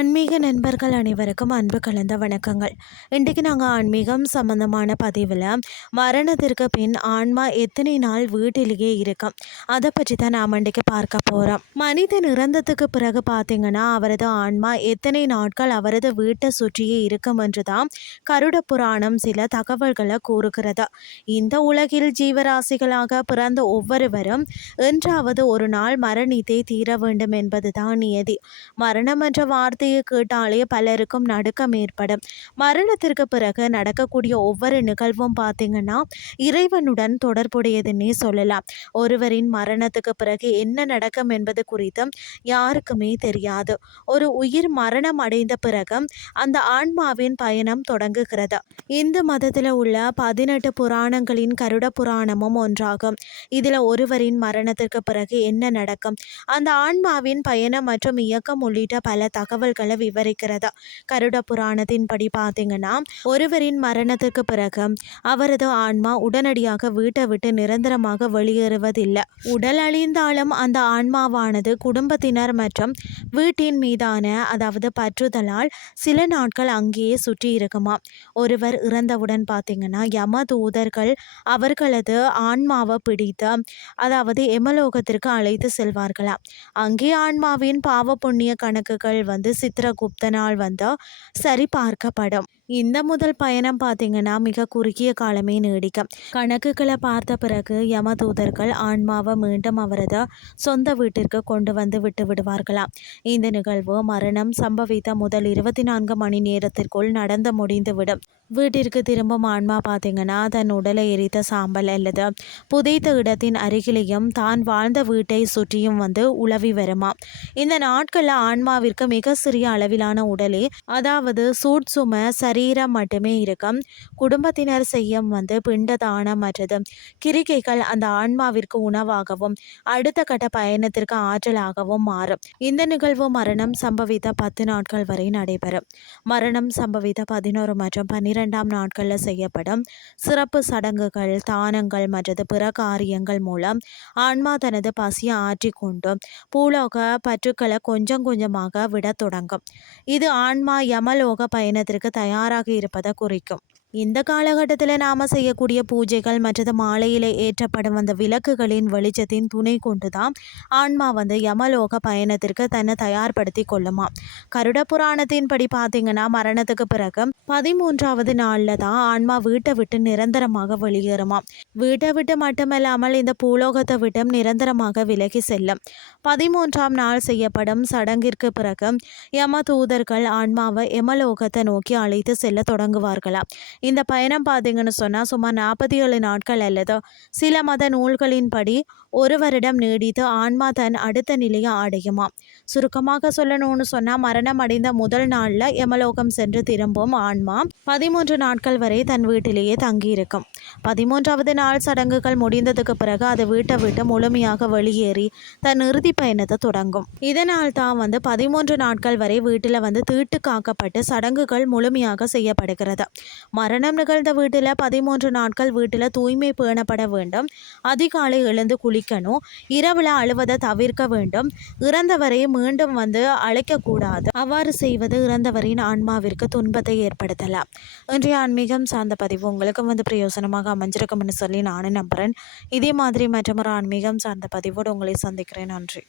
ஆன்மீக நண்பர்கள் அனைவருக்கும் அன்பு கலந்த வணக்கங்கள். இன்றைக்கு நாங்கள் ஆன்மீகம் சம்பந்தமான பதிவில் மரணத்திற்கு பின் ஆன்மா எத்தனை நாள் வீட்டிலேயே இருக்கும் அதை பற்றி தான் நாம் இன்றைக்கு பார்க்க போகிறோம். மனிதன் இறந்ததுக்கு பிறகு பார்த்திங்கன்னா அவரது ஆன்மா எத்தனை நாட்கள் அவரது வீட்டை சுற்றியே இருக்கும் என்று தான் கருட புராணம் சில தகவல்களை கூறுகிறது. இந்த உலகில் ஜீவராசிகளாக பிறந்த ஒவ்வொருவரும் என்றாவது ஒரு நாள் மரணித்தே தீர வேண்டும் என்பதுதான் நியதி. மரணம் என்ற வார்த்தையை கேட்டாலே பலருக்கும் நடுக்கம் ஏற்படும். மரணத்திற்கு பிறகு நடக்கக்கூடிய ஒவ்வொரு நிகழ்வும் பார்த்திங்கன்னா இறைவனுடன் தொடர்புடையதுன்னே சொல்லலாம். ஒருவரின் மரணத்துக்கு பிறகு என்ன நடக்கும் என்பது குறித்தும் யாருக்குமே தெரியாது. ஒரு உயிர் மரணம் அடைந்த பிறகு அந்த ஆன்மாவின் பயணம் தொடங்குகிறது. இந்து மதத்தில் உள்ள 18 புராணங்களின் கருட புராணமும் ஒன்றாகும். இதில் ஒருவரின் மரணத்திற்கு பிறகு என்ன நடக்கும், அந்த ஆன்மாவின் பயணம் மற்றும் இயக்கம் உள்ளிட்ட பல தகவல்களை விவரிக்கிறது. கருட புராணத்தின் படி பார்த்தீங்கன்னா ஒருவரின் மரணத்துக்கு பிறகு அவரது ஆன்மா உடனடியாக வீட்டை விட்டு நிரந்தரமாக வெளியேறுவதில்லை. உடல் அழிந்தாலும் அந்த ஆன்மாவானது குடும்பத்தினர் மற்றும் வீட்டின் மீதான பற்றுதலால் சில நாட்கள் அங்கேயே சுற்றி இருக்குமா. ஒருவர் இறந்தவுடன் பார்த்தீங்கன்னா யம தூதர்கள் அவர்களது ஆன்மாவை பிடித்து எமலோகத்திற்கு அழைத்து செல்வார்களாம். அங்கே ஆன்மாவின் பாவ புண்ணிய கணக்குகள் சித்திரகுப்தனால் சரி பார்க்கப்படும். இந்த முதல் பயணம் பார்த்தீங்கன்னா மிக குறுகிய காலமே நீடிக்கும். கணக்குகளை பார்த்த பிறகு யம தூதர்கள் ஆன்மாவை மீண்டும் அவரது சொந்த வீட்டிற்கு கொண்டு வந்து விட்டு விடுவார்களாம். இந்த நிகழ்வு மரணம் சம்பவித்த முதல் 24 மணி நேரத்திற்குள் நடந்து முடிந்துவிடும். வீட்டிற்கு திரும்பும் ஆன்மா பார்த்தீங்கன்னா தன் உடலை எரித்த சாம்பல் அல்லது புதைத்த இடத்தின் அருகிலேயும் தான் வாழ்ந்த வீட்டை சுற்றியும் உலவி வருமா. இந்த நாட்களில் ஆன்மாவிற்கு மிக சிறிய அளவிலான உடலே சூட்சும சரீரம் மட்டுமே இருக்கும். குடும்பத்தினர் செய்யும் பிண்ட தானம் மற்றது கிரிகைகள் அந்த ஆன்மாவிற்கு உணவாகவும் அடுத்த கட்ட பயணத்திற்கு ஆற்றலாகவும் மாறும். இந்த நிகழ்வு மரணம் சம்பவித்த 10 நாட்கள் வரை நடைபெறும். மரணம் சம்பவித்த 11 மற்றும் 12ஆம் நாட்களில் செய்யப்படும் சிறப்பு சடங்குகள், தானங்கள் மற்றது பிற காரியங்கள் மூலம் ஆன்மா தனது பசியை ஆற்றிக்கொண்டு பூலோக பற்றுக்களை கொஞ்சம் கொஞ்சமாக விட தொடங்கும். இது ஆன்மா யமலோக பயணத்திற்கு தயாராக இருப்பதை குறிக்கும். இந்த காலகட்டத்தில் நாம் செய்யக்கூடிய பூஜைகள் மற்றது மாலையில் ஏற்றப்படும் விளக்குகளின் வெளிச்சத்தின் துணை கொண்டுதான் ஆன்மா யமலோக பயணத்திற்கு தன்னை தயார்படுத்தி கொள்ளுமா. கருட புராணத்தின் படி பார்த்தீங்கன்னா மரணத்துக்கு பிறகு 13ஆவது நாளில் தான் ஆன்மா வீட்டை விட்டு நிரந்தரமாக வெளியேறுமா. வீட்டை விட்டு மட்டுமல்லாமல் இந்த பூலோகத்தை விட்டும் நிரந்தரமாக விலகி செல்லும். 13ஆம் நாள் செய்யப்படும் சடங்கிற்கு பிறகு யம தூதர்கள் ஆன்மாவை யமலோகத்தை நோக்கி அழைத்து செல்ல தொடங்குவார்களாம். இந்த பயணம் பார்த்தீங்கன்னு சொன்னால் சுமார் 47 நாட்கள் அல்லது சில மத நூல்களின்படி ஒரு வருடம் நீடித்து ஆன்மா தன் அடுத்த நிலையை அடையுமா. சுருக்கமாக சொல்லணும்னு சொன்னால் மரணம் அடைந்த முதல் நாளில் யமலோகம் சென்று திரும்பும் ஆன்மா 13 நாட்கள் வரை தன் வீட்டிலேயே தங்கியிருக்கும். 13ஆவது நாள் சடங்குகள் முடிந்ததுக்கு பிறகு அது வீட்டை விட்டு முழுமையாக வெளியேறி தன் இறுதி பயணத்தை தொடங்கும். இதனால் தான் 13 நாட்கள் வரை வீட்டில் தீட்டு காக்கப்பட்டு சடங்குகள் முழுமையாக செய்யப்படுகிறது. மரணம் நிகழ்ந்த வீட்டில் 13 நாட்கள் வீட்டில் தூய்மை பேணப்பட வேண்டும். அதிகாலை எழுந்து குளிக்கணும். இரவில் அழுவதை தவிர்க்க வேண்டும். இறந்தவரை மீண்டும் அழைக்கக்கூடாது. அவ்வாறு செய்வது இறந்தவரின் ஆன்மாவிற்கு துன்பத்தை ஏற்படுத்தலாம். இன்றைய ஆன்மீகம் சார்ந்த பதிவு உங்களுக்கு பிரயோசனமாக அமைஞ்சிருக்கும்னு சொல்லி நானும் நம்புகிறேன். இதே மாதிரி மற்றொரு ஆன்மீகம் சார்ந்த பதிவோடு உங்களை சந்திக்கிறேன். நன்றி.